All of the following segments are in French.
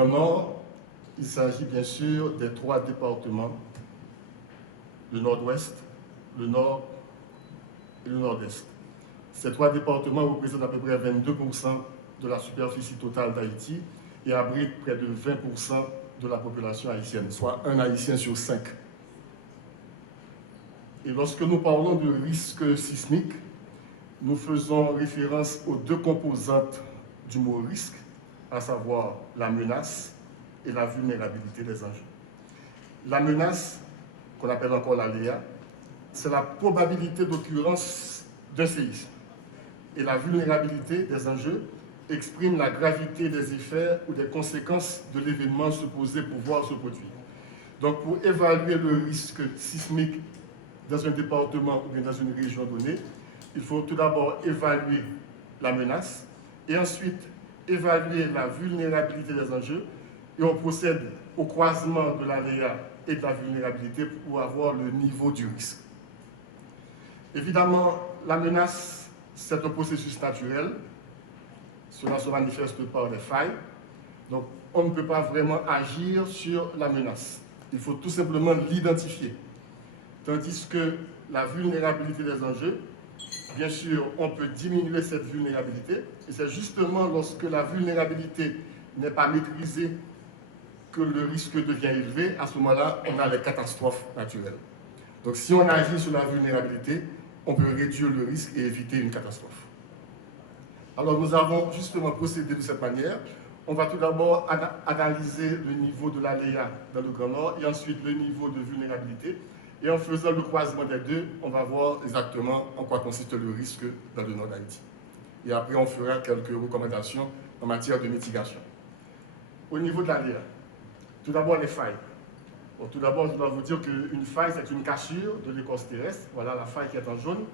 Grand Nord, il s'agit bien sûr des 3 départements, le Nord-Ouest, le Nord et le Nord-Est. Ces 3 départements représentent à peu près 22% de la superficie totale d'Haïti et abritent près de 20% de la population haïtienne, soit un Haïtien sur 5. Et lorsque nous parlons de risque sismique, nous faisons référence aux 2 composantes du mot risque, à savoir la menace et la vulnérabilité des enjeux. La menace, qu'on appelle encore l'aléa, c'est la probabilité d'occurrence d'un séisme. Et la vulnérabilité des enjeux exprime la gravité des effets ou des conséquences de l'événement supposé pouvoir se produire. Donc, pour évaluer le risque sismique dans un département ou bien dans une région donnée, il faut tout d'abord évaluer la menace et ensuite évaluer la vulnérabilité des enjeux et on procède au croisement de l'aléa et de la vulnérabilité pour avoir le niveau du risque. Évidemment, la menace, c'est un processus naturel. Cela se manifeste par des failles. Donc, on ne peut pas vraiment agir sur la menace. Il faut tout simplement l'identifier. Tandis que la vulnérabilité des enjeux, bien sûr, on peut diminuer cette vulnérabilité. Et c'est justement lorsque la vulnérabilité n'est pas maîtrisée que le risque devient élevé. À ce moment-là, on a les catastrophes naturelles. Donc, si on agit sur la vulnérabilité, on peut réduire le risque et éviter une catastrophe. Alors, nous avons justement procédé de cette manière. On va tout d'abord analyser le niveau de l'aléa dans le Grand Nord et ensuite le niveau de vulnérabilité. Et en faisant le croisement des 2, on va voir exactement en quoi consiste le risque dans le nord d'Haïti. Et après, on fera quelques recommandations en matière de mitigation. Au niveau de l'aléa, tout d'abord les failles. Bon, tout d'abord, je dois vous dire qu'une faille, c'est une cassure de l'écorce terrestre. Voilà la faille qui est en jaune.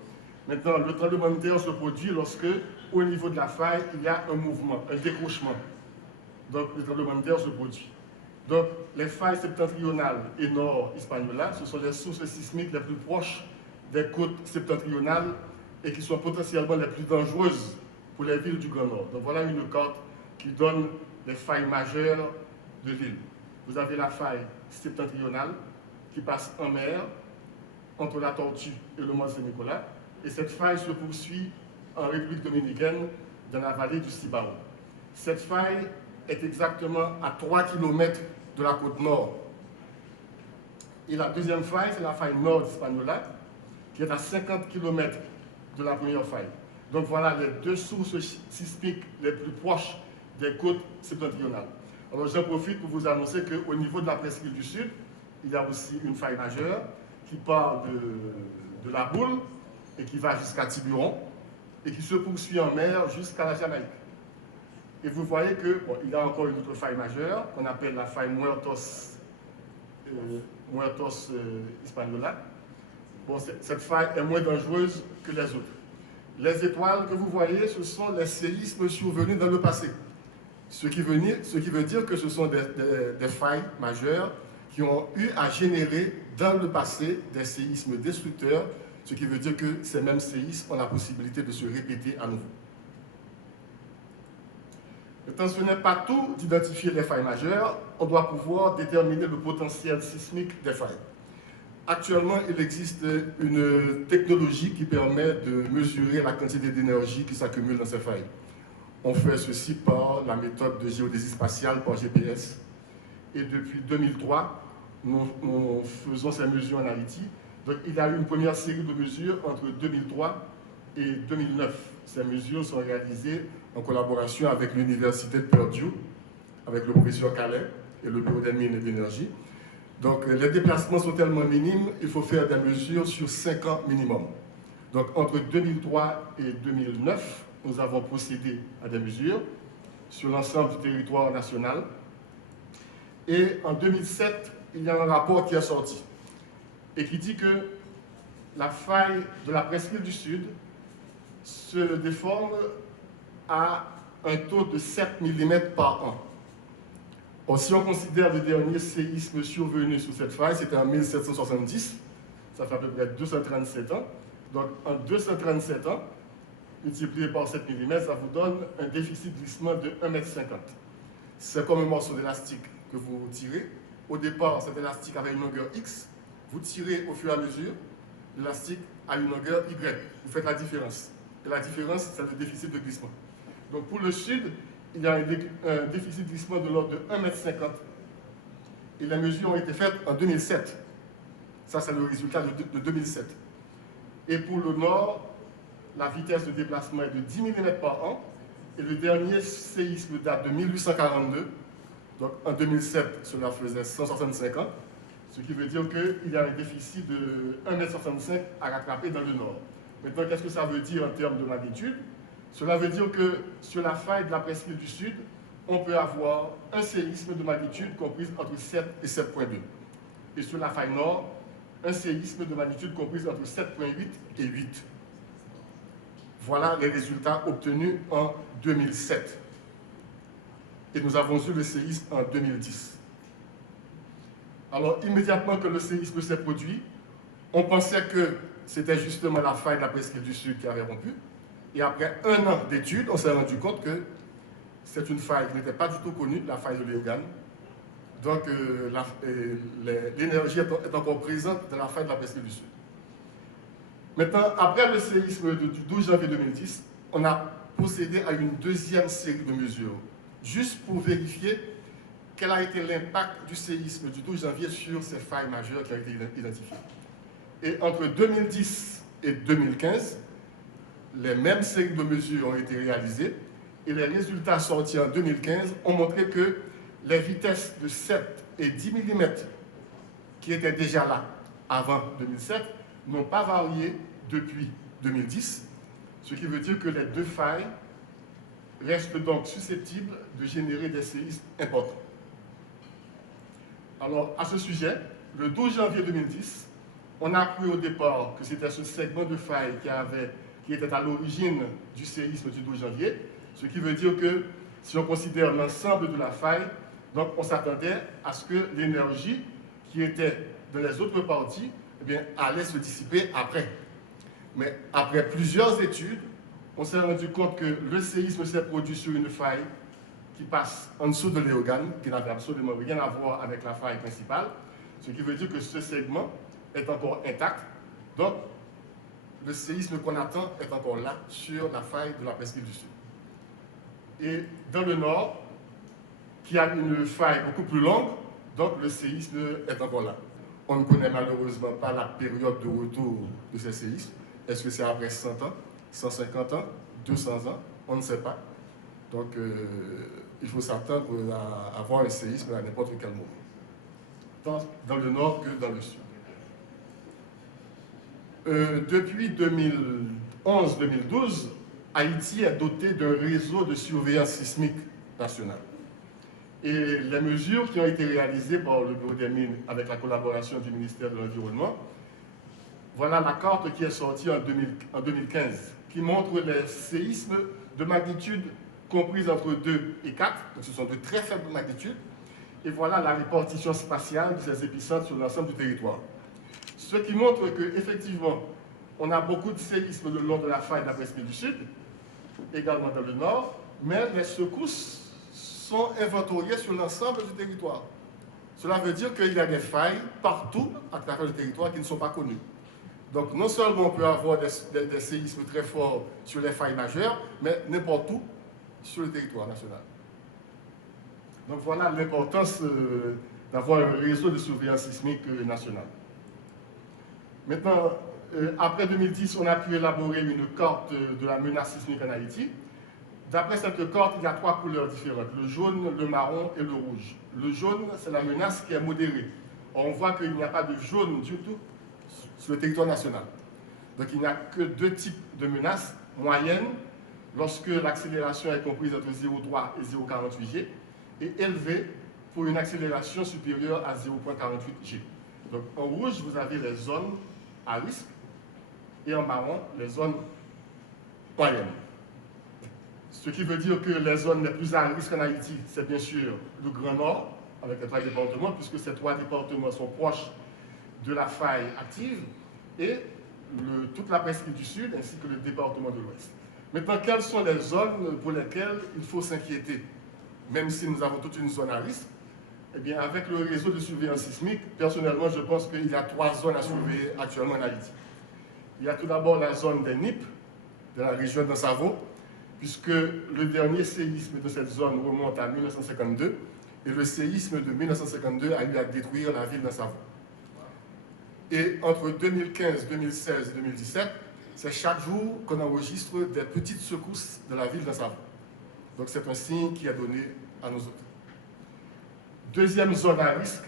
Maintenant, le tremblement de terre se produit lorsque, au niveau de la faille, il y a un mouvement, un décrochement. Donc, le tremblement de terre se produit. Donc, les failles septentrionales et nord-hispaniola, ce sont les sources sismiques les plus proches des côtes septentrionales et qui sont potentiellement les plus dangereuses pour les villes du Grand Nord. Donc, voilà une carte qui donne les failles majeures de l'île. Vous avez la faille septentrionale qui passe en mer entre la Tortue et le Mont Saint-Nicolas. Et cette faille se poursuit en République dominicaine dans la vallée du Cibao. Cette faille est exactement à 3 km de la côte nord. Et la deuxième faille, c'est la faille nord-hispaniola, qui est à 50 km de la première faille. Donc voilà les 2 sources sismiques les plus proches des côtes septentrionales. Alors j'en profite pour vous annoncer qu'au niveau de la presqu'île du Sud, il y a aussi une faille majeure qui part de la Boule et qui va jusqu'à Tiburon et qui se poursuit en mer jusqu'à la Jamaïque. Et vous voyez qu'il y a encore une autre faille majeure qu'on appelle la faille Muertos Hispaniola. Bon, cette faille est moins dangereuse que les autres. Les étoiles que vous voyez, ce sont les séismes survenus dans le passé. Ce qui veut dire que ce sont des failles majeures qui ont eu à générer dans le passé des séismes destructeurs, ce qui veut dire que ces mêmes séismes ont la possibilité de se répéter à nouveau. Maintenant, ce n'est pas tout d'identifier les failles majeures, on doit pouvoir déterminer le potentiel sismique des failles. Actuellement, il existe une technologie qui permet de mesurer la quantité d'énergie qui s'accumule dans ces failles. On fait ceci par la méthode de géodésie spatiale par GPS. Et depuis 2003, nous faisons ces mesures en Haïti. Donc, il y a eu une première série de mesures entre 2003 et 2009. Ces mesures sont réalisées en collaboration avec l'université de Purdue, avec le professeur Calais et le bureau des mines et de l'énergie. Donc, les déplacements sont tellement minimes, il faut faire des mesures sur 5 ans minimum. Donc, entre 2003 et 2009, nous avons procédé à des mesures sur l'ensemble du territoire national. Et en 2007, il y a un rapport qui est sorti et qui dit que la faille de la presqu'île du Sud se déforme à un taux de 7 mm par an. Or, si on considère le dernier séisme survenu sur cette faille, c'était en 1770, ça fait à peu près 237 ans. Donc, en 237 ans, multiplié par 7 mm, ça vous donne un déficit de glissement de 1,50 m. C'est comme un morceau d'élastique que vous tirez. Au départ, cet élastique avait une longueur X. Vous tirez au fur et à mesure, l'élastique a une longueur Y. Vous faites la différence. Et la différence, c'est le déficit de glissement. Donc pour le sud, il y a un déficit de glissement de l'ordre de 1,50 m. Et les mesures ont été faites en 2007. Ça, c'est le résultat de 2007. Et pour le nord, la vitesse de déplacement est de 10 mm par an. Et le dernier séisme date de 1842. Donc en 2007, cela faisait 165 ans. Ce qui veut dire qu'il y a un déficit de 1,65 m à rattraper dans le nord. Maintenant, qu'est-ce que ça veut dire en termes de magnitude? Cela veut dire que sur la faille de la presqu'île du Sud, on peut avoir un séisme de magnitude comprise entre 7 et 7,2. Et sur la faille nord, un séisme de magnitude comprise entre 7,8 et 8. Voilà les résultats obtenus en 2007. Et nous avons eu le séisme en 2010. Alors, immédiatement que le séisme s'est produit, on pensait que c'était justement la faille de la presqu'île du Sud qui avait rompu. Et après un an d'études, on s'est rendu compte que c'est une faille qui n'était pas du tout connue, la faille de Léogane. Donc, l'énergie est encore présente dans la faille de la presqu'île du Sud. Maintenant, après le séisme du 12 janvier 2010, on a procédé à une deuxième série de mesures, juste pour vérifier quel a été l'impact du séisme du 12 janvier sur ces failles majeures qui ont été identifiées. Et entre 2010 et 2015, les mêmes séries de mesures ont été réalisées et les résultats sortis en 2015 ont montré que les vitesses de 7 et 10 mm qui étaient déjà là avant 2007 n'ont pas varié depuis 2010, ce qui veut dire que les deux failles restent donc susceptibles de générer des séismes importants. Alors, à ce sujet, le 12 janvier 2010, on a cru au départ que c'était ce segment de faille qui était à l'origine du séisme du 12 janvier, ce qui veut dire que si on considère l'ensemble de la faille, donc on s'attendait à ce que l'énergie qui était dans les autres parties allait se dissiper après. Mais après plusieurs études, on s'est rendu compte que le séisme s'est produit sur une faille qui passe en dessous de Léogane, qui n'avait absolument rien à voir avec la faille principale, ce qui veut dire que ce segment est encore intact. Donc, le séisme qu'on attend est encore là, sur la faille de la presqu'île du Sud. Et dans le nord, qui a une faille beaucoup plus longue, donc le séisme est encore là. On ne connaît malheureusement pas la période de retour de ces séismes. Est-ce que c'est après 100 ans, 150 ans, 200 ans? On ne sait pas. Donc, il faut s'attendre à avoir un séisme à n'importe quel moment, tant dans le nord que dans le sud. Depuis 2011-2012, Haïti est doté d'un réseau de surveillance sismique nationale. Et les mesures qui ont été réalisées par le Bureau des mines avec la collaboration du ministère de l'Environnement, voilà la carte qui est sortie en 2015, qui montre les séismes de magnitude comprise entre 2 et 4, donc ce sont de très faibles magnitudes, et voilà la répartition spatiale de ces épicentres sur l'ensemble du territoire. Ce qui montre qu'effectivement, on a beaucoup de séismes le long de la faille de la presqu'île du Sud, également dans le nord, mais les secousses sont inventoriées sur l'ensemble du territoire. Cela veut dire qu'il y a des failles partout à travers le territoire qui ne sont pas connues. Donc non seulement on peut avoir des séismes très forts sur les failles majeures, mais n'importe où sur le territoire national. Donc voilà l'importance d'avoir un réseau de surveillance sismique national. Maintenant, après 2010, on a pu élaborer une carte de la menace sismique en Haïti. D'après cette carte, il y a 3 couleurs différentes, le jaune, le marron et le rouge. Le jaune, c'est la menace qui est modérée. On voit qu'il n'y a pas de jaune du tout sur le territoire national. Donc il n'y a que 2 types de menaces moyennes, lorsque l'accélération est comprise entre 0,3 et 0,48 G, et élevée pour une accélération supérieure à 0,48 G. Donc en rouge, vous avez les zones à risque, et en marron, les zones moyennes. Ce qui veut dire que les zones les plus à risque en Haïti, c'est bien sûr le Grand Nord, avec les 3 départements, puisque ces 3 départements sont proches de la faille active, et toute la presqu'île du Sud, ainsi que le département de l'Ouest. Maintenant, quelles sont les zones pour lesquelles il faut s'inquiéter? même si nous avons toute une zone à risque, eh bien, avec le réseau de surveillance sismique, personnellement, je pense qu'il y a 3 zones à surveiller actuellement en Haïti. Il y a tout d'abord la zone des NIP, de la région de Savo, puisque le dernier séisme de cette zone remonte à 1952, et le séisme de 1952 a eu à détruire la ville de Savo. Et entre 2015, 2016 et 2017, c'est chaque jour qu'on enregistre des petites secousses de la ville de Savo. Donc c'est un signe qui est donné à nous autres. Deuxième zone à risque,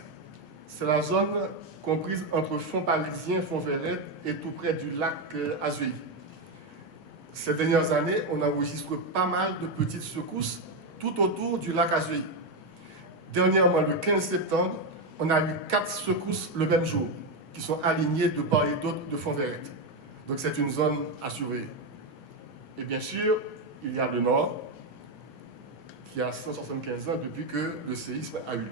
c'est la zone comprise entre Fonds Parisien, Fonds Verret et tout près du lac Azuay. Ces dernières années, on enregistre pas mal de petites secousses tout autour du lac Azuay. Dernièrement, le 15 septembre, on a eu 4 secousses le même jour, qui sont alignées de part et d'autre de Fonds Verret. Donc c'est une zone à surveiller. Et bien sûr, il y a le nord, qui a 175 ans depuis que le séisme a eu lieu.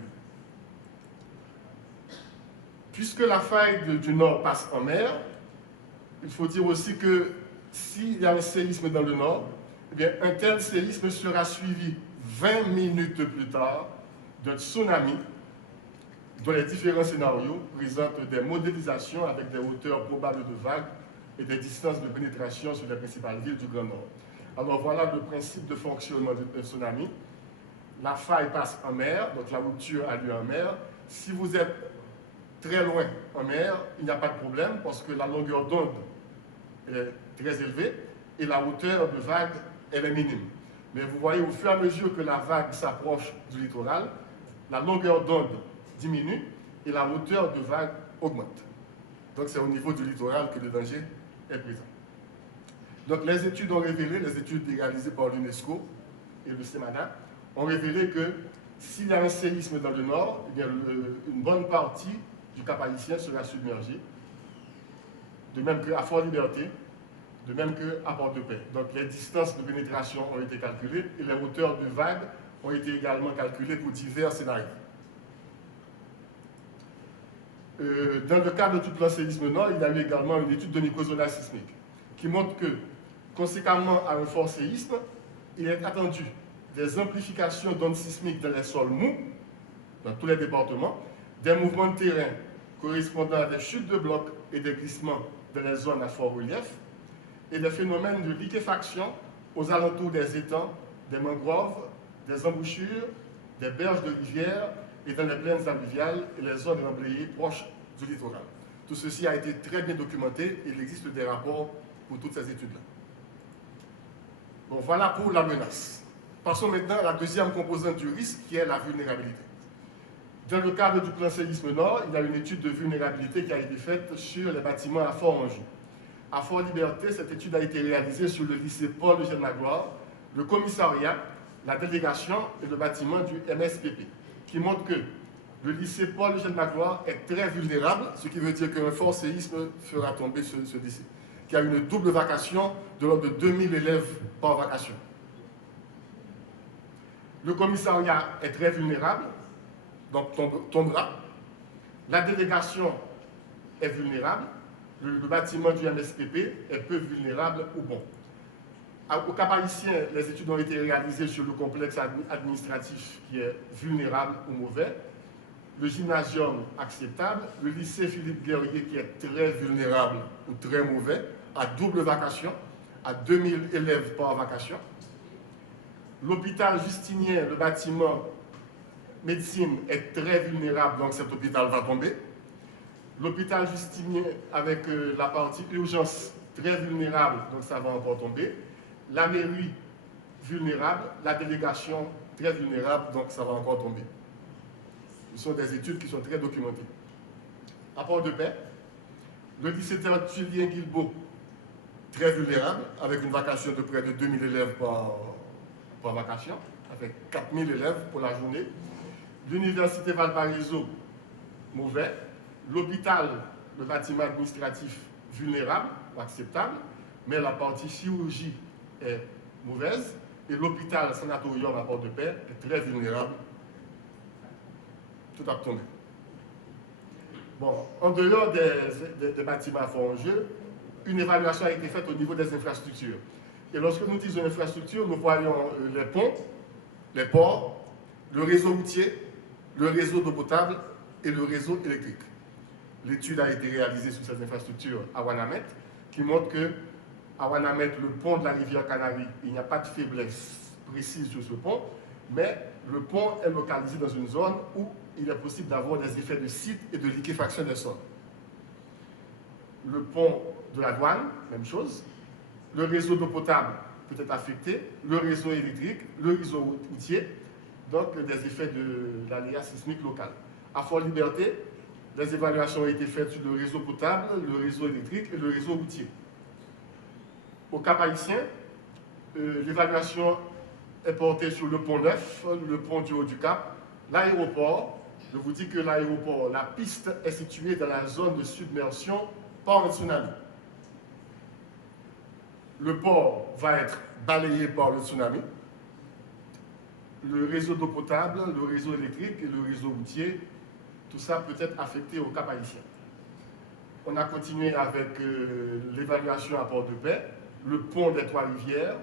Puisque la faille du nord passe en mer, il faut dire aussi que s'il y a un séisme dans le nord, eh bien, un tel séisme sera suivi 20 minutes plus tard d'un tsunami dont les différents scénarios présentent des modélisations avec des hauteurs probables de vagues et des distances de pénétration sur les principales villes du Grand Nord. Alors voilà le principe de fonctionnement d'un tsunami. La faille passe en mer, donc la rupture a lieu en mer. Si vous êtes très loin en mer, il n'y a pas de problème parce que la longueur d'onde est très élevée et la hauteur de vague elle est minime. Mais vous voyez, au fur et à mesure que la vague s'approche du littoral, la longueur d'onde diminue et la hauteur de vague augmente. Donc c'est au niveau du littoral que le danger est présent. Donc les études ont révélé, les études réalisées par l'UNESCO et le CEMADA, ont révélé que s'il y a un séisme dans le nord, eh bien, une bonne partie du Cap Haïtien sera submergée, de même qu'à Fort-Liberté, de même qu'à Port-de-Paix. Donc les distances de pénétration ont été calculées et les hauteurs de vagues ont été également calculées pour divers scénarios. Dans le cadre du plan séisme nord, il y a eu également une étude de microzonage sismique qui montre que, conséquemment à un fort séisme, il est attendu des amplifications d'ondes sismiques dans les sols mous, dans tous les départements, des mouvements de terrain correspondant à des chutes de blocs et des glissements dans les zones à fort relief, et des phénomènes de liquéfaction aux alentours des étangs, des mangroves, des embouchures, des berges de rivières et dans les plaines alluviales et les zones remblayées proches du littoral. Tout ceci a été très bien documenté et il existe des rapports pour toutes ces études-là. Bon, voilà pour la menace. Passons maintenant à la deuxième composante du risque qui est la vulnérabilité. Dans le cadre du plan séisme nord, il y a une étude de vulnérabilité qui a été faite sur les bâtiments à Fort-Anjou. À Fort-Liberté, cette étude a été réalisée sur le lycée Paul-Eugène Magloire, le commissariat, la délégation et le bâtiment du MSPP, qui montre que le lycée Paul-Eugène Magloire est très vulnérable, ce qui veut dire qu'un fort séisme fera tomber ce lycée, qui a une double vacation de l'ordre de 2000 élèves par vacation. Le commissariat est très vulnérable, donc tombera. La délégation est vulnérable. Le bâtiment du MSPP est peu vulnérable ou bon. Au Cap Haïtien, les études ont été réalisées sur le complexe administratif qui est vulnérable ou mauvais, le gymnasium acceptable, le lycée Philippe Guerrier qui est très vulnérable ou très mauvais, à double vacation, à 2000 élèves par vacation. L'hôpital Justinien, le bâtiment médecine est très vulnérable, donc cet hôpital va tomber. L'hôpital Justinien avec la partie urgence très vulnérable, donc ça va encore tomber. La mairie vulnérable, la délégation très vulnérable, donc ça va encore tomber. Ce sont des études qui sont très documentées. À Port-de-Paix, le lycée Julien Guilbeault, très vulnérable, avec une vacation de près de 2000 élèves par vacation, avec 4000 élèves pour la journée. L'université Valparaiso, mauvais. L'hôpital, le bâtiment administratif, vulnérable, acceptable, mais la partie chirurgie est mauvaise. Et l'hôpital sanatorium à Port-de-Paix est très vulnérable. Tout a tombé. Bon, en dehors des bâtiments à fort enjeu, une évaluation a été faite au niveau des infrastructures. Et lorsque nous disons infrastructures, nous voyons les ponts, les ports, le réseau routier, le réseau d'eau potable et le réseau électrique. L'étude a été réalisée sur cette infrastructure à Ouanamet, qui montre que à Ouanamet, le pont de la rivière Canarie, il n'y a pas de faiblesse précise sur ce pont, mais le pont est localisé dans une zone où il est possible d'avoir des effets de site et de liquéfaction des sols. Le pont de la douane, même chose. Le réseau d'eau potable peut être affecté, le réseau électrique, le réseau routier, donc des effets de l'aléa sismique local. À Fort-Liberté, des évaluations ont été faites sur le réseau potable, le réseau électrique et le réseau routier. Au Cap-Haïtien, l'évaluation est portée sur le pont Neuf, le pont du Haut-du-Cap, l'aéroport. Je vous dis que l'aéroport, la piste est située dans la zone de submersion port tsunami. Le port va être balayé par le tsunami. Le réseau d'eau potable, le réseau électrique et le réseau routier, tout ça peut être affecté au Cap-Haïtien. On a continué avec l'évaluation à Port-de-Paix, le pont des Trois-Rivières,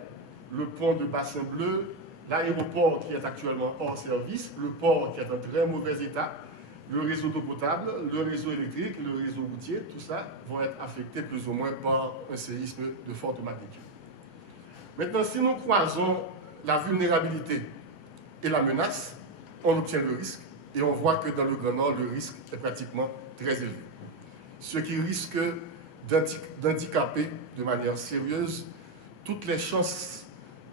le pont de Bassin-Bleu, l'aéroport qui est actuellement hors service, le port qui est en très mauvais état, le réseau d'eau potable, le réseau électrique, le réseau routier, tout ça vont être affectés plus ou moins par un séisme de forte magnitude. Maintenant, si nous croisons la vulnérabilité et la menace, on obtient le risque et on voit que dans le Grand Nord, le risque est pratiquement très élevé. Ce qui risque d'handicaper de manière sérieuse toutes les chances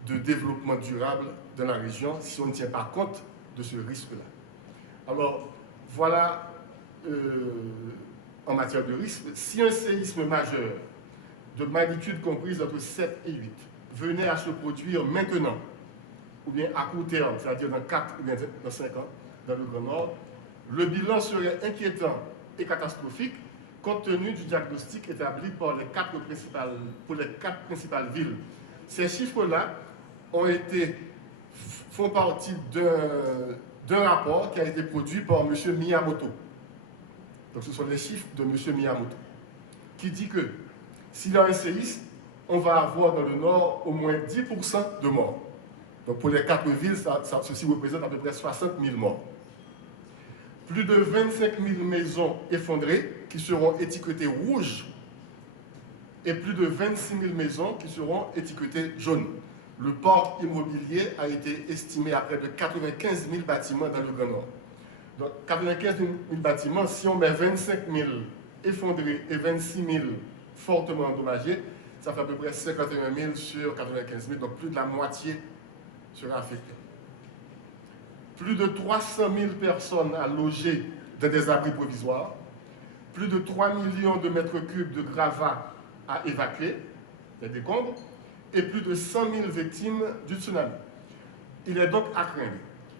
de développement durable dans la région si on ne tient pas compte de ce risque-là. Alors, voilà en matière de risque. Si un séisme majeur de magnitude comprise entre 7 et 8 venait à se produire maintenant, ou bien à court terme, c'est-à-dire dans 4 ou bien dans 5 ans, dans le Grand Nord, le bilan serait inquiétant et catastrophique compte tenu du diagnostic établi pour les 4 principales villes. Ces chiffres-là font partie d'un rapport qui a été produit par M. Miyamoto. Donc ce sont les chiffres de M. Miyamoto, qui dit que s'il y a un séisme, on va avoir dans le Nord au moins 10% de morts. Donc pour les 4 villes, ceci représente à peu près 60 000 morts. Plus de 25 000 maisons effondrées qui seront étiquetées rouges et plus de 26 000 maisons qui seront étiquetées jaunes. Le parc immobilier a été estimé à près de 95 000 bâtiments dans le Grand Nord. Donc 95 000 bâtiments, si on met 25 000 effondrés et 26 000 fortement endommagés, ça fait à peu près 51 000 sur 95 000, donc plus de la moitié sera affectée. Plus de 300 000 personnes à loger dans des abris provisoires, plus de 3 millions de mètres cubes de gravats à évacuer, des décombres, et plus de 100 000 victimes du tsunami. Il est donc à craindre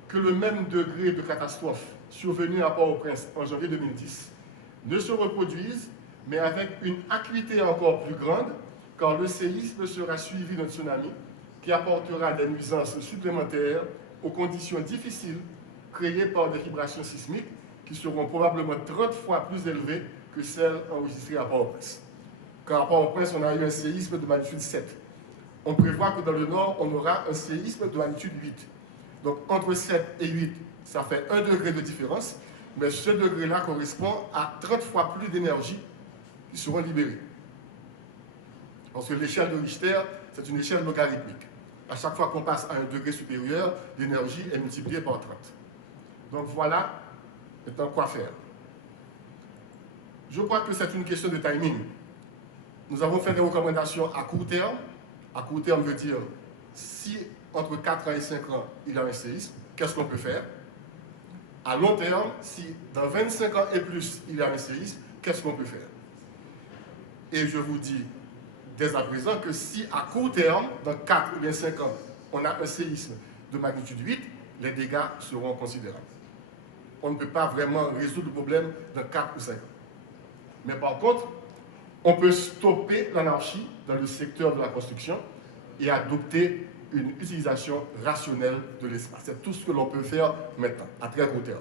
que le même degré de catastrophe survenu à Port-au-Prince en janvier 2010 ne se reproduise, mais avec une acuité encore plus grande, car le séisme sera suivi d'un tsunami qui apportera des nuisances supplémentaires aux conditions difficiles créées par des vibrations sismiques qui seront probablement 30 fois plus élevées que celles enregistrées à Port-au-Prince. Car à Port-au-Prince, on a eu un séisme de magnitude 7. On prévoit que dans le Nord, on aura un séisme de magnitude 8. Donc entre 7 et 8, ça fait 1 degré de différence, mais ce degré-là correspond à 30 fois plus d'énergie qui seront libérées. Parce que l'échelle de Richter, c'est une échelle logarithmique. À chaque fois qu'on passe à un degré supérieur, l'énergie est multipliée par 30. Donc voilà maintenant quoi faire. Je crois que c'est une question de timing. Nous avons fait des recommandations à court terme. À court terme veut dire, si entre 4 ans et 5 ans, il y a un séisme, qu'est-ce qu'on peut faire? À long terme, si dans 25 ans et plus, il y a un séisme, qu'est-ce qu'on peut faire? Et je vous dis dès à présent que si à court terme, dans 4 ou bien 5 ans, on a un séisme de magnitude 8, les dégâts seront considérables. On ne peut pas vraiment résoudre le problème dans 4 ou 5 ans. Mais par contre, on peut stopper l'anarchie dans le secteur de la construction et adopter une utilisation rationnelle de l'espace. C'est tout ce que l'on peut faire maintenant, à très court terme.